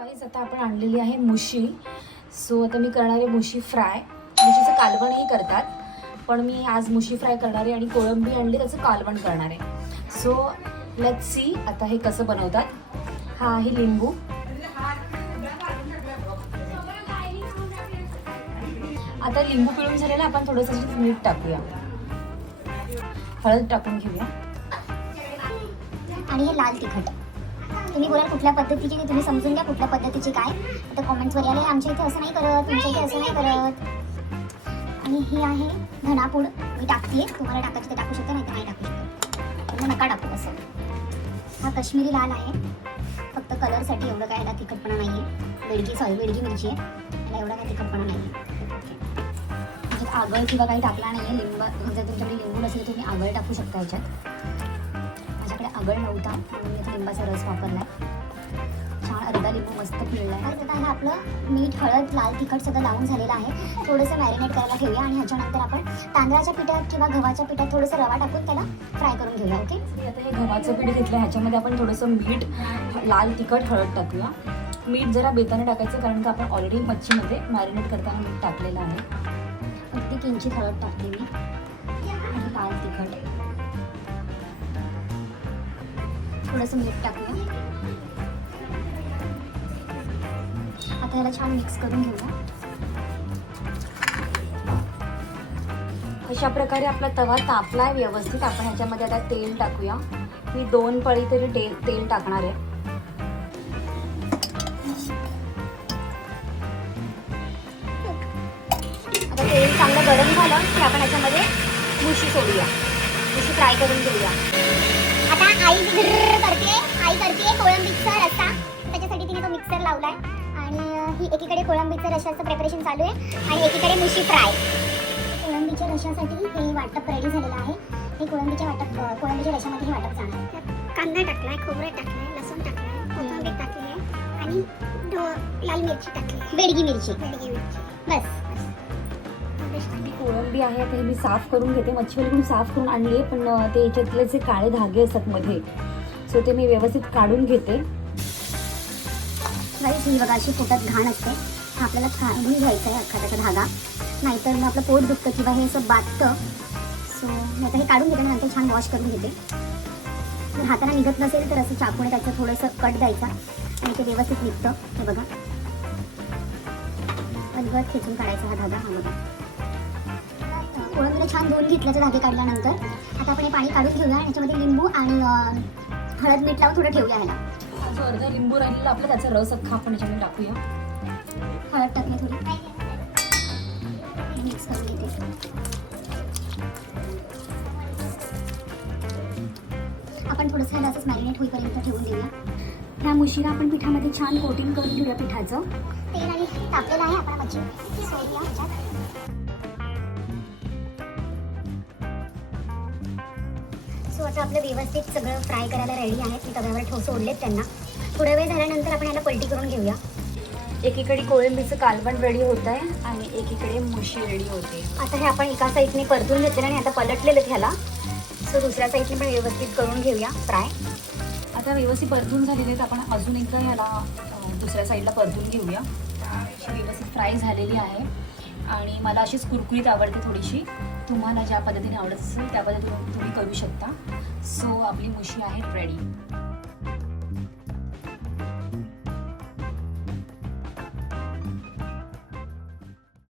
Guys आता आपण आणलेली आहे मुशी. सो आता मी करणार आहे मुशी फ्राय. मुशीचं कालवणही करतात, पण मी आज मुशी फ्राय करणार आहे आणि कोळंबी आणली त्याचं कालवण करणार आहे. सो लेट्स सी आता हे कसं बनवतात. हा आहे लिंबू. आता लिंबू पिळून झालेला आपण थोडंसं मीठ टाकूया, हळद टाकून घेऊया आणि हे लाल तिखट. तुम्ही बोलाल कुठल्या पद्धतीची, तुम्ही समजून घ्या कुठल्या पद्धतीची काय. आता कॉमेंट्सवर यायला आमच्या इथे असं नाही करत, तुमच्या इथे असं नाही करत. आणि ही आहे धणापूड, मी टाकते. तुम्हाला टाकायची तर टाकू शकता, नाही तर नाही टाकू शकता, तुम्ही नका टाकू असं. हा काश्मीरी लाल आहे, फक्त कलरसाठी. एवढं काय याला तिखटपणा नाही आहे. बेडगी मिरची आहे, याला एवढा काय तिखटपणा नाही आहे. त्याच्यात आगळ किंवा काही टाकला नाही आहे. जर तुमच्याकडे लिंबू नसेल तुम्ही आगळ टाकू शकता याच्यात. माझ्याकडे आगळ नव्हता म्हणून मी लिंबाचा रस वापरला. छान अर्धा लिंबू मस्त पिळला आहे. आता हे आपलं मीठ, हळद, लाल तिखट सगळं लावून झालेलं आहे. थोडंसं मॅरिनेट करायला ठेवूया आणि ह्याच्यानंतर आपण तांदळाच्या पिठात किंवा गव्हाच्या पिठात थोडंसं रवा टाकून त्याला फ्राय करून घेऊया. ओके, आता हे गव्हाचं पीठ घेतलं, ह्याच्यामध्ये आपण थोडंसं मीठ, लाल तिखट, हळद टाकूया. मीठ जरा बेताने टाकायचं, कारण का आपण ऑलरेडी मच्छीमध्ये मॅरिनेट करताना मीठ टाकलेलं आहे. अगदी किंचित हळद टाकते मी आणि लाल तिखट. थोडंसं मीठ टाकूया. आता याला छान मिक्स करून घेऊया. अशा प्रकारे आपला तवा तापलाय व्यवस्थित. आपण ह्याच्यामध्ये आता तेल टाकूया. मी 2 पळी तरी तेल टाकणार आहे. आता तेल चांगलं गरम झालं की आपण ह्याच्यामध्ये मुशी सोडूया. मुशी फ्राय करून घेऊया. आता आई करते कोळंबीचा रस्सा. त्याच्यासाठी तिने तो मिक्सर लावलाय आणि ही एकीकडे कोळंबीचं रशाचं प्रिपरेशन चालू आहे आणि एकीकडे मुशी फ्राय. कोळंबीच्या रशासाठी हे वाटप रेडी झालेलं आहे. हे कोळंबीच्या रशामध्ये हे वाटप जाणार आहे. कांदा टाकलाय, खोबरं टाकलाय, लसूण टाकलाय, कोथिंबीर टाकली आहे आणि लाल मिरची टाकली, बेडगी मिरची बस. कोळंबी आहे आता हे मी साफ करून घेते. मच्छीवालीकडून साफ करून आणली आहे, पण ते याच्यातले जे काळे धागे असतात मध्ये, सो ते मी व्यवस्थित काढून घेते. गाईस ही बघा अशी पोटात घाण असते, हा आपल्याला काढून घ्यायचा आहे अख्खा त्याचा धागा, नाहीतर मग आपलं पोट दुखतं किंवा हे असं बाधतं. सो मी आता हे काढून घेते आणि नंतर छान वॉश करून घेते. जर हाताला निघत नसेल तर असं चाकूने त्याचं थोडंसं कट द्यायचा आणि ते व्यवस्थित निघतं. हे बघा, अलगद खेचून काढायचा हा धागा. हा बघा, कोळंबीला छान धुवून घेतल्याचे धागे काढल्यानंतर आता आपण हे पाणी काढून घेऊया आणि ह्याच्यामध्ये लिंबू आणि हळद मीठ लावून थोडं ठेवूया. ह्याला जो अर्धा लिंबू राहिलेला आपला त्याचा रस अख्खा आपण याच्यामध्ये टाकूया. हळद टाकली थोडी, मिक्स करून घेते. आपण थोडंसं ह्याला असंच मॅरिनेट होईपर्यंत ठेवून देऊया. ह्या मुशीला आपण पिठामध्ये छान कोटिंग करून घेऊया पिठाचं. तेल आणि तापलेलं आहे, आपण मच्छी सोडूया ह्याच्यात. सो आता आपलं व्यवस्थित सगळं फ्राय करायला रेडी आहे. मी तव्यावर सोडलेत त्यांना. थोडा वेळ झाल्यानंतर आपण याला पलटी करून घेऊया. एकीकडे कोळंबीचं कालवण रेडी होत आहे आणि एकीकडे मुशी रेडी होते. आता हे आपण एका साईडने परतून घेतलेलं आणि आता पलटलेलं ह्याला. सो दुसऱ्या साईडने पण व्यवस्थित करून घेऊया फ्राय. आता व्यवस्थित परतून झालेले आहेत. आपण अजून एकदा ह्याला दुसऱ्या साईडला परतून घेऊया. अशी व्यवस्थित फ्राय झालेली आहे आणि मला अशीच कुरकुरीत आवडते थोडीशी. तुम्हाला ज्या पद्धतीने आवडत असेल त्या पद्धतीने तुम्ही करू शकता. सो आपली मुशी आहे रेडी.